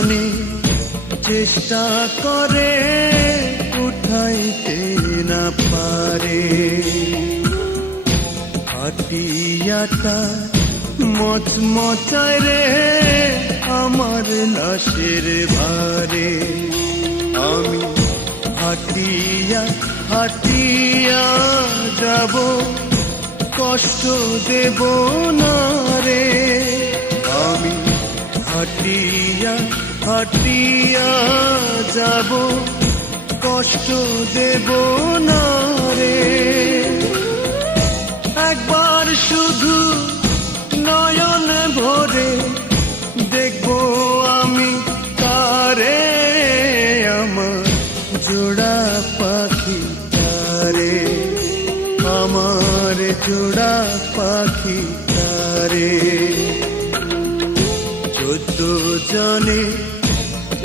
জনে চেষ্টা করে উঠাইতে না পারে। হাটিয়াটা মচমচায় রে আমার লাশের ভারে। আমি হাটিয়া হাটিয়া যাব, কষ্ট দেব না রে। আমি হাটিয়া হাটিয়া যাব, কষ্ট দেব না রে। একবার শুধু নয়ন ভরে দেখব আমি তারে, আমার জোড়া পাখি তারে, আমার জোড়া পাখি তারে। 14 জনে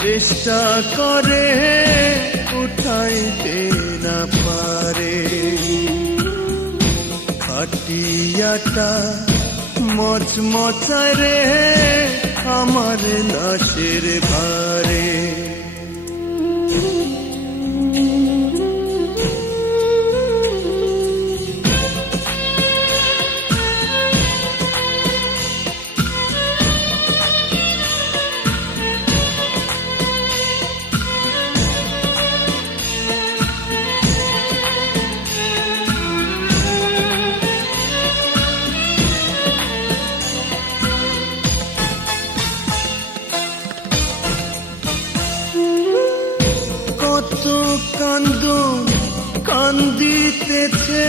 চেষ্টা করে উঠাইতে না পারে। হাটিয়াটা মচমচায় রে আমার লাশের ভারে। কত কান্দন কান্দিতেছে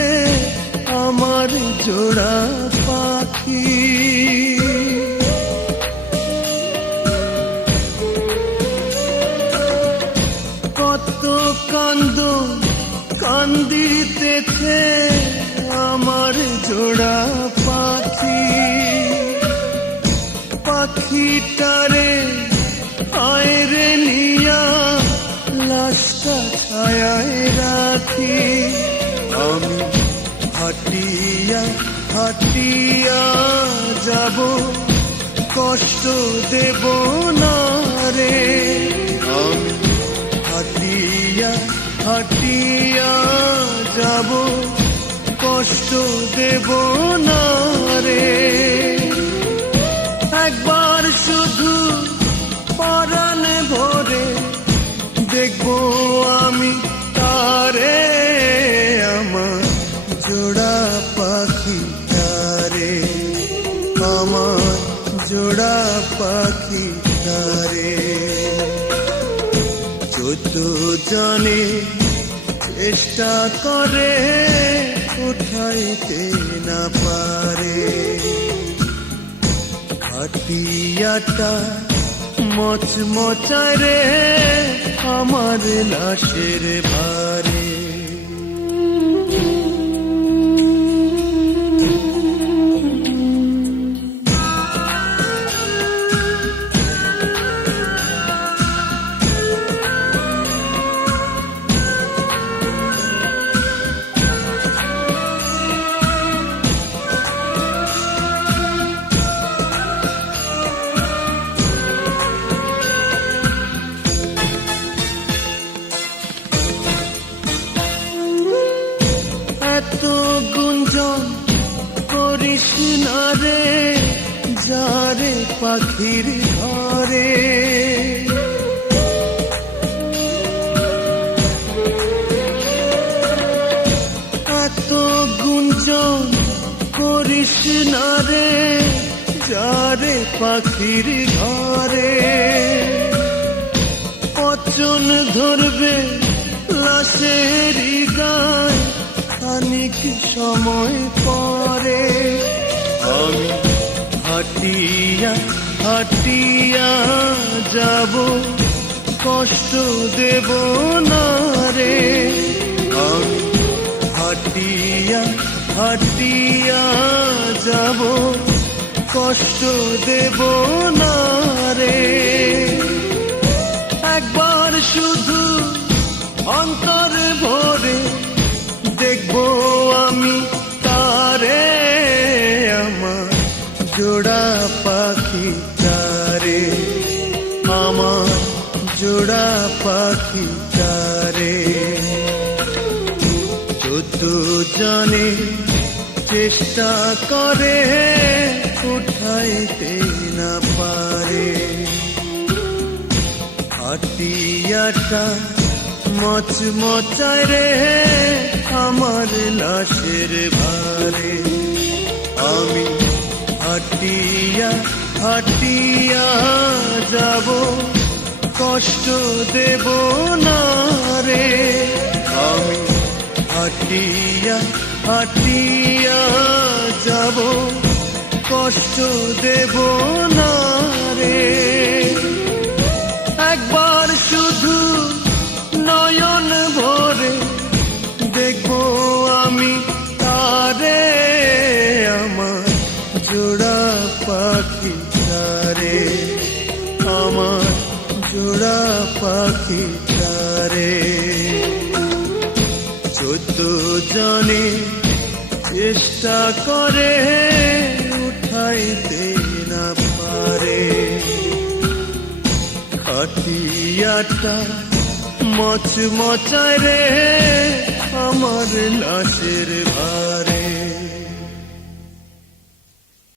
আমার জোড়া পাখি। কত কান্দন কান্দিতেছে আমার জোড়া পাখি। পাখিটারে আয়রে নিয়া লাশটা ছায়ায় রাখি। আমি হাটিয়া হাটিয়া যাব, কষ্ট দেব না রে। আমি হাটিয়া হাটিয়া যাব, কষ্ট দেব না রে। একবার শুধু পরাণ ভরে দেখব আমি তারে, আমার জোড়া পাখি তারে, আমার জোড়া পাখি তারে। 14 জনে চেষ্টা করে উঠাইতে না পারে। হাটিয়াটা মচমচায় রে আমার লাশের ভারে। এত গুঞ্জন করিস না রে যারে পাখির ঘরে। এত গুঞ্জন করিস না রে যারে পাখির ঘরে। পচন ধরবে লাশের গায় খানিক সময় পরে। আমি হাটিয়া হাটিয়া যাব, কষ্ট দেব না রে। আমি হাটিয়া হাটিয়া যাব, কষ্ট দেব না রে। একবার শুধু অন্তর ভরে দেখব আমি তারে, আমার জোড়া পাখি তারে, আমার জনে চেষ্টা করে উঠাইতে না পারে হাটিয়াটা মচমচায় রে আমার লাশের ভারে আমি হাটিয়া হাটিয়া যাব কষ্ট দেব না রে আমি হাটিয়া হাটিয়া যাব কষ্ট দেব না রে একবার শুধু নয়ন ভরে দেখব আমি তারে আমার জোড়া পাখি তারে আমার জোড়া পাখি তারে 14 জনে চেষ্টা করে উঠাইতে না পারে খাটিয়াটা মচমচায় রে আমার লাশের ভারে